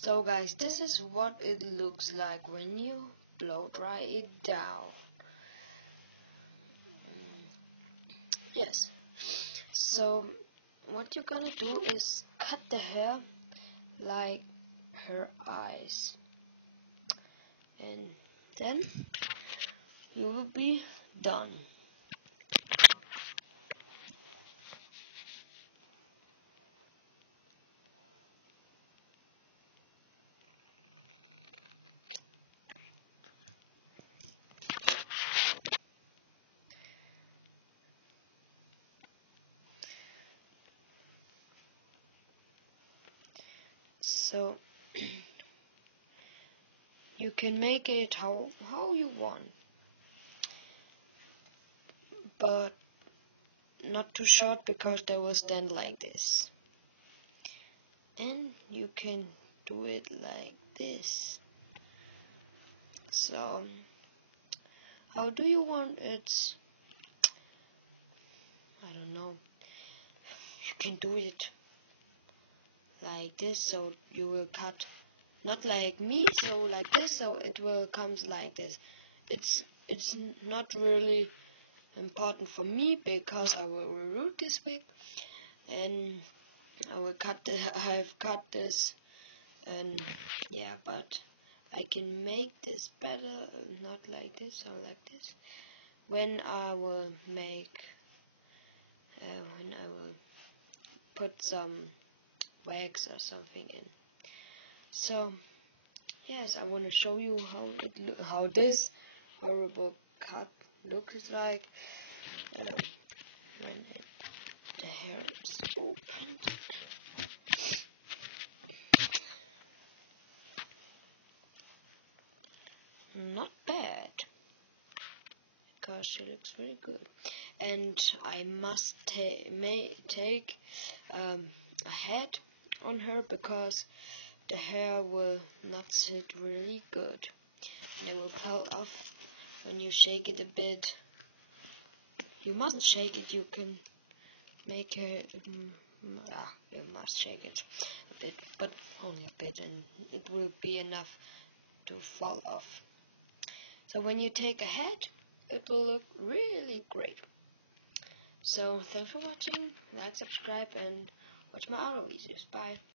So guys, this is what it looks like when you blow dry it down. Yes. So what you're gonna do is cut the hair like her eyes, and then you will be done. So you can make it how you want, but not too short because they will stand like this. And you can do it like this. So how do you want it? I don't know. You can do it like this, so you will cut not like me, so like this, so it will comes like this. It's not really important for me because I will root this wig, and I will I've cut this, and yeah, but I can make this better, not like this or like this, when I will make when I will put some wax or something in. So yes, I want to show you how this horrible cut looks like when the hair is open. Not bad, because she looks very good. And I must take a hat on her because the hair will not sit really good. And it will fall off when you shake it a bit. You mustn't shake it, you can make it, you must shake it a bit, but only a bit, and it will be enough to fall off. So when you take a hat, it will look really great. So thanks for watching, like, subscribe, and watch my other videos. Bye.